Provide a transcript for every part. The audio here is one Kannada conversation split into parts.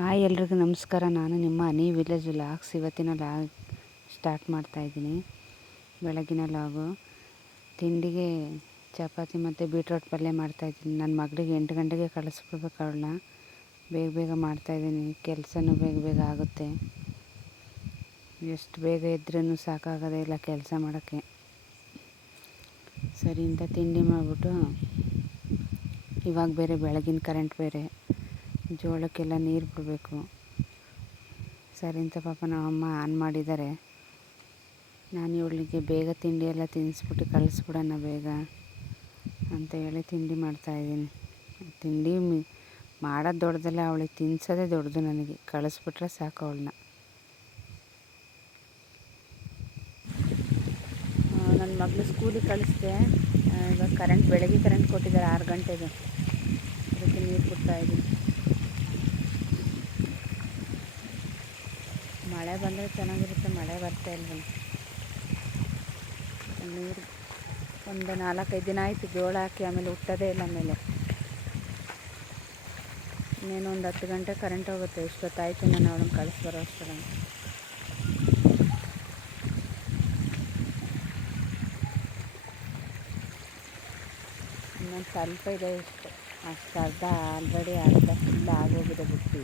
ಹಾಯ್ ಎಲ್ರಿಗೂ ನಮಸ್ಕಾರ. ನಾನು ನಿಮ್ಮ ಅನಿ ವಿಲೇಜ್ ಲಾಗ್ಸ್ ಇವತ್ತಿನ ಲಾಗ್ ಸ್ಟಾರ್ಟ್ ಮಾಡ್ತಾಯಿದ್ದೀನಿ ಬೆಳಗಿನ ಲಾಗು ತಿಂಡಿಗೆ ಚಪಾತಿ ಮತ್ತು ಬೀಟ್ರೋಟ್ ಪಲ್ಯ ಮಾಡ್ತಾಯಿದ್ದೀನಿ ನನ್ನ ಮಗಳಿಗೆ ಎಂಟು ಗಂಟೆಗೆ ಕಳಿಸ್ಬಿಡ್ಬೇಕು ಅವಳನ್ನ. ಬೇಗ ಬೇಗ ಮಾಡ್ತಾಯಿದ್ದೀನಿ ಕೆಲಸನೂ ಬೇಗ ಬೇಗ ಆಗುತ್ತೆ. ಎಷ್ಟು ಬೇಗ ಇದ್ರೂ ಸಾಕಾಗೋದೇ ಇಲ್ಲ ಕೆಲಸ ಮಾಡೋಕ್ಕೆ. ಸರಿಯಿಂದ ತಿಂಡಿ ಮಾಡಿಬಿಟ್ಟು ಇವಾಗ ಬೇರೆ ಬೆಳಗಿನ ಕರೆಂಟ್ ಬೇರೆ. ಜೋಳಕ್ಕೆಲ್ಲ ನೀರು ಬಿಡಬೇಕು. ಸರಿ ಅಂತ ಪಾಪ ನಮ್ಮಮ್ಮ ಆನ್ ಮಾಡಿದ್ದಾರೆ. ನಾನು ಇವಳಿಗೆ ಬೇಗ ತಿಂಡಿ ಎಲ್ಲ ತಿನ್ನಿಸ್ಬಿಟ್ಟು ಕಳಿಸ್ಬಿಡೋಣ ಬೇಗ ಅಂತ ಹೇಳಿ ತಿಂಡಿ ಮಾಡ್ತಾಯಿದ್ದೀನಿ ತಿಂಡಿ ಮಿ, ಮಾಡೋದು ದೊಡ್ಡದಲ್ಲ, ಅವಳಿಗೆ ತಿನ್ನಿಸೋದೇ ದೊಡ್ಡದು ನನಗೆ. ಕಳಿಸ್ಬಿಟ್ರೆ ಸಾಕು ಅವಳನ್ನ. ನನ್ನ ಮಗಳು ಸ್ಕೂಲಿಗೆ ಕಳಿಸ್ದೆ. ಇವಾಗ ಕರೆಂಟ್ ಬೆಳಗ್ಗೆ ಕರೆಂಟ್ ಕೊಟ್ಟಿದ್ದಾರೆ, ಆರು ಗಂಟೆಗೆ. ಅದಕ್ಕೆ ನೀರು ಬಿಡ್ತಾಯಿದ್ದೀನಿ ಮಳೆ ಬಂದರೆ ಚೆನ್ನಾಗಿರುತ್ತೆ, ಮಳೆ ಬರ್ತಾ ಇಲ್ಲ ನೀರು ಒಂದು ನಾಲ್ಕೈದು ದಿನ ಆಯಿತು, ಜೋಳ ಹಾಕಿ ಆಮೇಲೆ ಹುಟ್ಟೋದೇ ಇಲ್ಲ ಆಮೇಲೆ. ಇನ್ನೇನು ಒಂದು ಹತ್ತು ಗಂಟೆ ಕರೆಂಟ್ ಹೋಗುತ್ತೆ ಇಷ್ಟೊತ್ತಾಯಿತು ನಾನು ಅವಳನ್ನ ಕಳಿಸ್ಬರೋ ಅಷ್ಟರಲ್ಲಿ ಇನ್ನೊಂದು ಸ್ವಲ್ಪ ಇದೆ ಇಷ್ಟು. ಅಷ್ಟು ಅರ್ಧ ಆಲ್ರೆಡಿ ಅರ್ಧ ಫುಲ್ ಆಗೋಗಿದೆ ಬಿಟ್ಟು.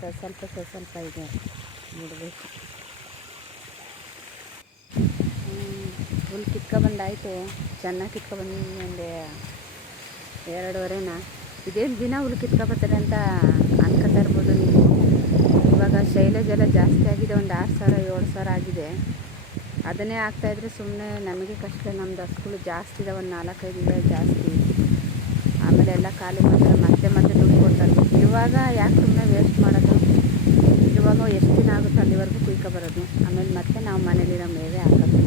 ಸ್ವಲ್ಪ ಸ್ವಲ್ಪ ಸ್ವಲ್ಪ ಇದೆ. ನೋಡಬೇಕು. ಫುಲ್ ಕಿತ್ಕೊಬಂದಾಯಿತು ಚೆನ್ನಾಗಿ ಕಿತ್ಕೊಬಂದು ಒಂದು ಎರಡೂವರೆನ. ಇದೇನು ದಿನ ಹುಲ್ ಕಿತ್ಕೊಬರ್ತಾರೆ ಅಂತ ಅನ್ಕೊತಾ ಇರ್ಬೋದು ನೀವು. ಇವಾಗ ಶೈಲೇಜ್ ಎಲ್ಲ ಜಾಸ್ತಿ ಆಗಿದೆ, ಒಂದು ಆರು ಸಾವಿರ, ಏಳು ಸಾವಿರ ಆಗಿದೆ. ಅದನ್ನೇ ಆಗ್ತಾಯಿದ್ರೆ ಸುಮ್ಮನೆ ನಮಗೆ ಕಷ್ಟ, ನಮ್ದು ಹಸುಗಳು ಜಾಸ್ತಿ ಇದಾವೆ, ಒಂದು ನಾಲ್ಕೈದು ಇದೆ ಜಾಸ್ತಿ. ಆಮೇಲೆ ಎಲ್ಲ ಖಾಲಿ ಮಾಡ್ತಾರೆ, ಮತ್ತೆ ಮತ್ತೆ ದುಡ್ಡು ಕೊಡ್ತಾರೆ. ಇವಾಗ ಯಾಕೆ ಸುಮ್ಮನೆ ವೇಸ್ಟ್ ಮಾಡೋದು? ಇವಾಗ ಎಷ್ಟು ದಿನ ಆಗುತ್ತೆ ಅಲ್ಲಿವರೆಗೂ ಕುಯ್ಕೊ ಬರೋದು? ಆಮೇಲೆ ಮತ್ತೆ ನಾವು ಮನೇಲಿರೋ ಮೇವೇ ಹಾಕೋದು.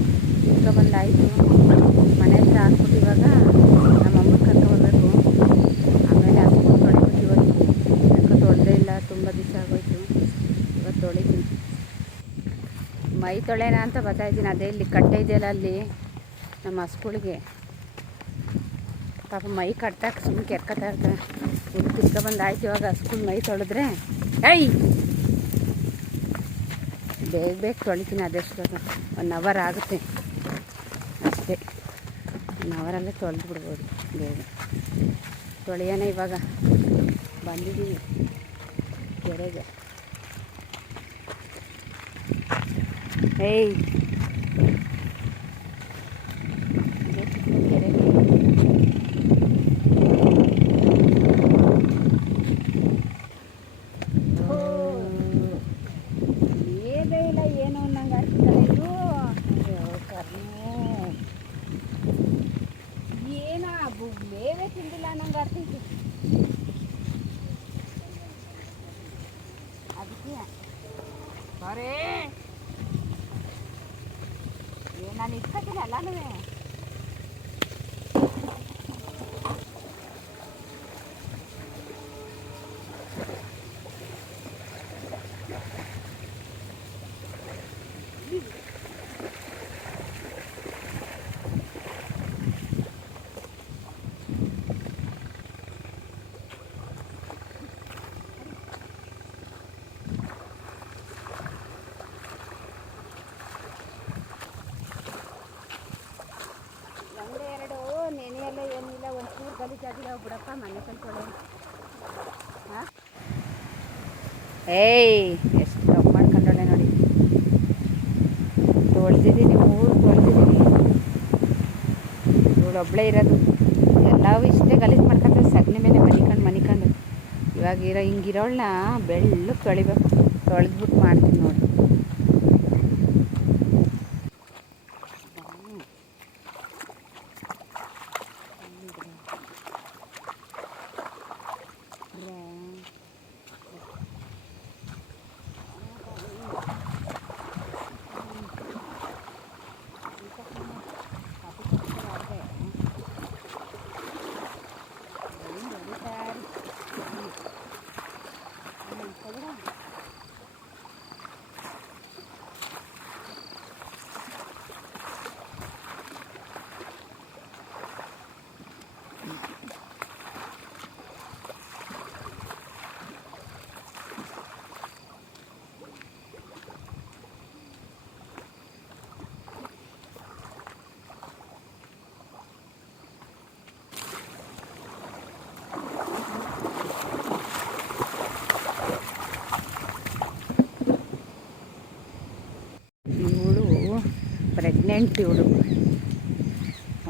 ಕುಯ್ಕೊ ಬಂದಾಯಿತು. ಮನೆ ಹತ್ರ ಹಾಕ್ಬಿಟ್ಟು ಇವಾಗ ನಮ್ಮ ಅಮ್ಮನ ಕರ್ಕೊಬರ್ಬೇಕು. ಆಮೇಲೆ ಹಾಕ್ಬಿಟ್ಟು ತೊಳಿಬೇಕು ಇವತ್ತು ಯಾಕೆ ತೊಳೆದೇ ಇಲ್ಲ, ತುಂಬ ದಿವಸ ಆಗೋಯ್ತು. ಇವತ್ತು ತೊಳಿತೀನಿ. ಮೈ ತೊಳೆಯೋಣ ಅಂತ ಬರ್ತಾಯಿದ್ದೀನಿ ಅದೇ ಇಲ್ಲಿ ಕಟ್ಟೆ ಇದೆಯಲ್ಲ ಅಲ್ಲಿ ನಮ್ಮ ಹಸ್ಗಳಿಗೆ ಪಾಪ ಮೈ ಕಟ್ಟಾಕ ಸುಮ್ಮನೆ ಕೆರ್ಕೊತಾ ಇರ್ತಾರೆ. ಇಲ್ಲಿ ಕಿತ್ಕೊಬಂದು ಆಯ್ತು ಇವಾಗ ಹಸ್ಗಳು ಮೈ ತೊಳೆದ್ರೆ. ಐ ಬೇಗ ಬೇಗ ತೊಳಿತೀನಿ ಅದೆಷ್ಟು ಒನ್ ಅವರ್ ಆಗುತ್ತೆ. ಅಷ್ಟೇ. ಒನ್ ಅವರಲ್ಲೇ ತೊಳೆದು ಬಿಡ್ಬೋದು ಬೇಗ. ತೊಳೆಯೋಣ ಇವಾಗ. ಬಂದಿದ್ದೀವಿ ಕೆರೆಗೆ. ಏಯ್! sindila ng gatik. ಗಲೀಜಾಗಿಲ್ಲ ಬಿಡಪ್ಪ, ಮನೆ ಏಯ್, ಎಷ್ಟು ತಪ್ಪು ಮಾಡ್ಕೊಂಡೆ ನೋಡಿ. ತೊಳೆದಿದ್ದೀನಿ ಮೂರು ತೊಳೆದಿದ್ದೀನಿ. ಇವಳು ಒಬ್ಬಳೇ ಇರೋದು. ಎಲ್ಲವೂ ಇಷ್ಟೇ ಗಲೀಜು ಮಾಡ್ಕೊಂಡ್ರೆ ಸಗಣಿ ಮೇಲೆ ಮನಿಕೊಂಡು ಮನಿಕೊಂಡು. ಇವಾಗ ಇರೋ ಹಿಂಗಿರೋಳನ್ನ ಬೆಳ್ಳು ತೊಳಿಬೇಕು. ತೊಳೆದ್ಬಿಟ್ಟು ಮಾಡ್ತೀನಿ ನೋಡಿ. ಎಂಟು ಇವಳು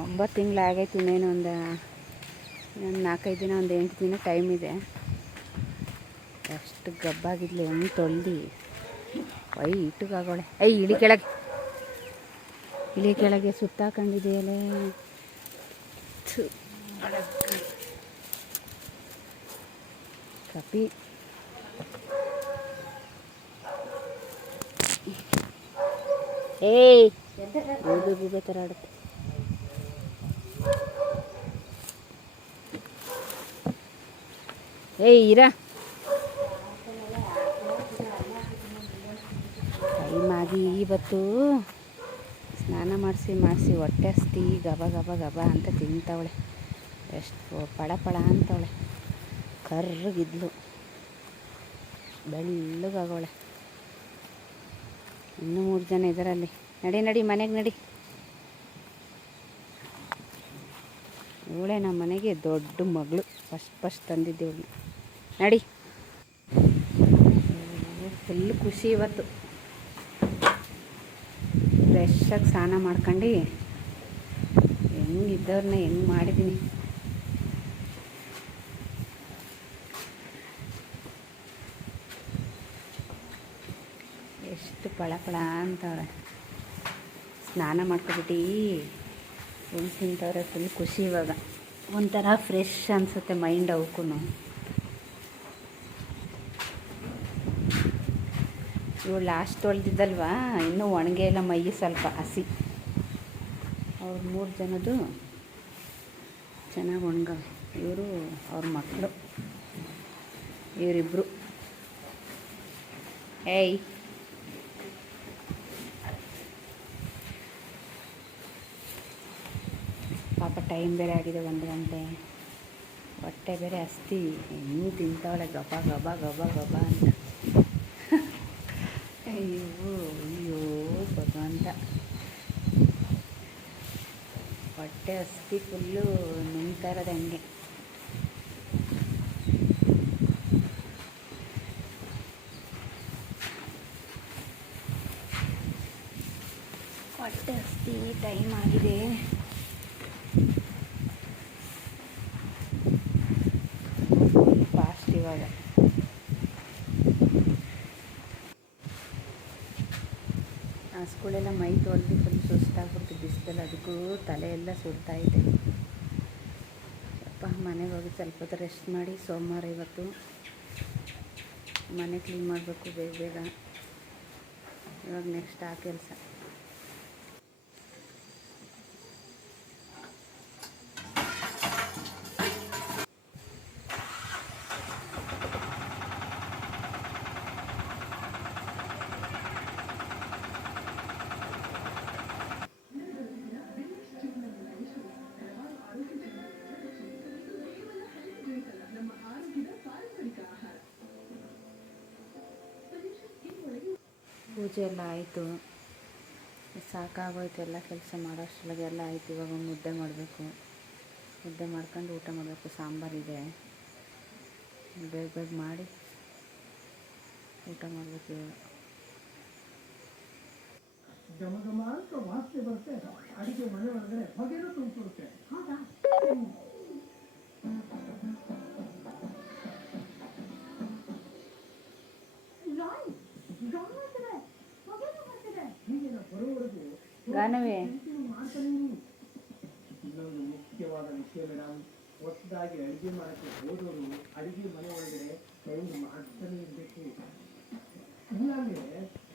ಒಂಬತ್ತು ತಿಂಗಳು ಆಗೈತೆ ಇನ್ನೇನು ಒಂದು, ಇನ್ನೊಂದು ನಾಲ್ಕೈದು ದಿನ, ಒಂದು ಎಂಟು ದಿನ ಟೈಮ್ ಇದೆ. ಎಷ್ಟು ಗಬ್ಬಾಗಿದ್ಲು, ಹೆಂಗೆ ತೊಳ್ದು. ಐ ಇಟ್ಟುಗಾಗೋಳೆ. ಐ ಇಳಿ ಕೆಳಗೆ. ಇಳಿ ಕೆಳಗೆ ಸುತ್ತಾಕೊಂಡಿದೆಯಲ್ಲೇ ಕಪಿ. ಏಯ್. ಗೂಬೆ ಏಯ್, ಇರ. ಇವತ್ತು ಸ್ನಾನ ಮಾಡಿಸಿ ಮಾಡಿಸಿ ಹೊಟ್ಟೆ ಹಸ್ತಿ, ಗಬ ಗಬ ಗಬ ಅಂತ ತಿಂತವಳೆ. ಎಷ್ಟು ಪಳ ಪಳ ಅಂತವಳೆ. ಕರ್ರಗಿದ್ಲು. ಬೆಳ್ಳಗಾಗವಳೆ ಇನ್ನೂ ಮೂರು ಜನ ಇದರಲ್ಲಿ. ನಡಿ ನಡಿ, ಮನೆಗೆ ನಡಿ. ಇವಳೆ ನಮ್ಮ ಮನೆಗೆ ದೊಡ್ಡ ಮಗಳು. ಫಸ್ಟ್ ಫಸ್ಟ್ ತಂದಿದ್ದೆ ನಡಿ. ಫುಲ್ ಖುಷಿ ಇವತ್ತು. ಫ್ರೆಶ್ಶಾಗಿ ಸ್ನಾನ ಮಾಡ್ಕೊಂಡು ಹೆಂಗಿದ್ದವ್ರನ್ನ ಹೆಂಗೆ ಮಾಡಿದ್ದೀನಿ ಎಷ್ಟು ಪಳ ಪಳ ಅಂತವ್ರೆ. ಸ್ನಾನ ಮಾಡ್ಕೊಬಿಟ್ಟು ಫುಲ್ ತಿಂತವ್ರೆ, ಫುಲ್ ಖುಷಿ ಇವಾಗ. ಒಂಥರ ಫ್ರೆಶ್ ಅನಿಸುತ್ತೆ ಮೈಂಡ್ ಅವಕ್ಕೂ ಇವಳು ಲಾಸ್ಟ್ ತೊಳೆದಿದ್ದಲ್ವಾ, ಇನ್ನೂ ಒಣಗೆ ಇಲ್ಲ, ಮೈ ಸ್ವಲ್ಪ ಹಸಿ. ಅವ್ರ ಮೂರು ಜನದ್ದು ಚೆನ್ನಾಗಿ ಒಣಗ ಇವರು ಅವ್ರ ಮಕ್ಕಳು ಇವರಿಬ್ಬರು ಏಯ್ ಪಾಪ ಟೈಮ್ ಬೇರೆ ಆಗಿದೆ ಒಂದು ಗಂಟೆ. ಹೊಟ್ಟೆ ಬೇರೆ ಅಸ್ತಿ ಇನ್ನೂ ತಿಂತವಳೆ ಗಬ ಗಬ ಗಬ ಗಬ ಅಂತ. ಅಯ್ಯೋ ಅಯ್ಯೋ, ಭಗವಂತ. ಹೊಟ್ಟೆ ಅಸ್ತಿ ಫುಲ್ಲು ನುಂಗ್ತಾ ಇರೋದು ಹಂಗೆ ಹೊಟ್ಟೆ ಹಸ್ತಿ ಟೈಮ್ ಆಗಿದೆ ಫಾಸ್ಟ್ ಇವಾಗ ಆ ಸ್ಕೂಲೆಲ್ಲ ಮೈ ತೊಳೆದು ಫುಲ್ ಸುಸ್ತಾಗ್ಬಿಡ್ತು, ಬಿಸಿಲಲ್ಲಿ ಅದಕ್ಕೂ ತಲೆ ಎಲ್ಲ ಸುಡ್ತಾ ಇದೆ. ಅಪ್ಪ, ಮನೆಗೆ ಹೋಗಿ ಸ್ವಲ್ಪ ಹೊತ್ತು ರೆಸ್ಟ್ ಮಾಡಿ, ಸೋಮವಾರ ಇವತ್ತು ಮನೆ ಕ್ಲೀನ್ ಮಾಡಬೇಕು ಬೇಗ ಬೇಗ. ಇವಾಗ ನೆಕ್ಸ್ಟ್ ಆ ಕೆಲಸ. ಪೂಜೆ ಎಲ್ಲ ಆಯಿತು. ಸಾಕಾಗೋಯ್ತು ಎಲ್ಲ ಕೆಲಸ ಮಾಡೋ ಎಲ್ಲ ಆಯಿತು. ಇವಾಗ ಮುದ್ದೆ ಮಾಡಬೇಕು. ಮುದ್ದೆ ಮಾಡ್ಕೊಂಡು ಊಟ ಮಾಡಬೇಕು. ಸಾಂಬಾರಿದೆ ಬೇಗ ಬೇಗ ಮಾಡಿ ಊಟ ಮಾಡಬೇಕು ಇವಾಗ. ಅಡಿಗೆ ಮನೆ ಒಳಗಡೆ ಹೊಗೆನೂ ತುಂಬಿಸುತ್ತೆ ಹೀಗೆ ಗಾನವೇ. ಇನ್ನೊಂದು ಮುಖ್ಯವಾದ ವಿಷಯ ಮೇಡಮ್ ಹೊಸದಾಗಿ ಅಡಿಗೆ ಮಾಡಕ್ಕೆ ಹೋದವರು ಅಡಿಗೆ ಮನೆ ಒಳಗಡೆ ಕೈಗೆ ಮಾಡ್ತಾನೆ ಇರಬೇಕು. ಇಲ್ಲಾಂದ್ರೆ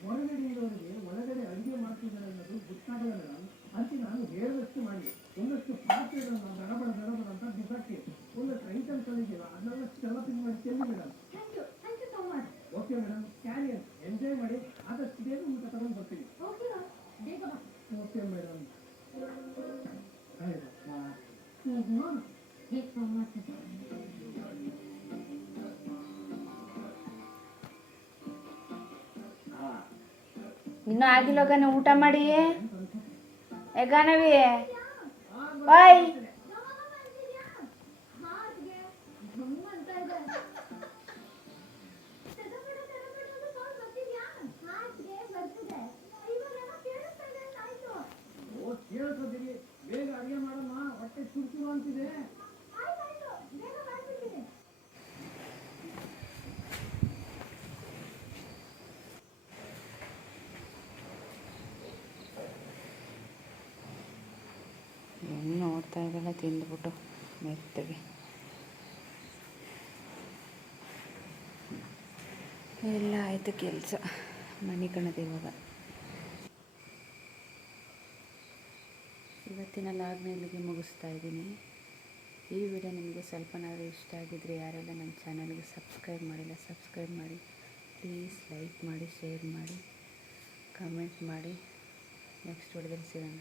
ಹೊರಗಡೆ ಇರೋರಿಗೆ ಒಳಗಡೆ ಅಡಿಗೆ ಮಾಡ್ತಿದ್ದಾರೆ ಅನ್ನೋದು ಗೊತ್ತಾಗಲ್ಲ ಮೇಡಮ್. ಅಂತ ನಾನು ಹೇಳಿದಷ್ಟು ಮಾಡಿ. ಒಂದಷ್ಟು ಪಾತ್ರೆಗಳನ್ನ ಗಡಬಡ ಗಡಬಡ ಅಂತ ಬಿಸಾಕಿ ಒಂದಷ್ಟು ಐಟಮ್ಸ್ ಇದೆಯಲ್ಲ ಅದನ್ನೆಲ್ಲ ಡೆವಲಪಿಂಗ್ ಮಾಡಿ ಕೇಳಿ ಮೇಡಮ್. Okay madam. ಕ್ಯಾರಿಯರ್ ಆಗಿಲ್ಲಗನ ಊಟ ಮಾಡಿ ಎಗಾನವಿ ಓಯ್ ಬೇಗ ಅಡಿಗೆ ಮಾಡಮ್ಮ. ಹೊಟ್ಟೆ ಚುರುಚುರು ಅಂತಿದೆ. ತಿಂದ್ಬಿಟ್ಟು ಮೆತ್ತಗೆ. ಎಲ್ಲ ಆಯಿತು ಕೆಲಸ, ಮನೆ ಕಣದ ಇವಾಗ. ಇವತ್ತಿನ ಲಾಗ್ನ ಇಲ್ಲಿಗೆ ಮುಗಿಸ್ತಾ ಇದ್ದೀನಿ. ಈ ವಿಡಿಯೋ ನಿಮಗೆ ಸ್ವಲ್ಪನಾದರೂ ಇಷ್ಟ ಆಗಿದ್ರೆ ಯಾರೆಲ್ಲ ನನ್ನ ಚಾನಲ್ಗೆ ಸಬ್ಸ್ಕ್ರೈಬ್ ಮಾಡಿಲ್ಲ, ಸಬ್ಸ್ಕ್ರೈಬ್ ಮಾಡಿ. ಪ್ಲೀಸ್ ಲೈಕ್ ಮಾಡಿ, ಶೇರ್ ಮಾಡಿ, ಕಮೆಂಟ್ ಮಾಡಿ. ನೆಕ್ಸ್ಟ್ ವಿಡಿಯೋದಲ್ಲಿ ಸಿಗೋಣ.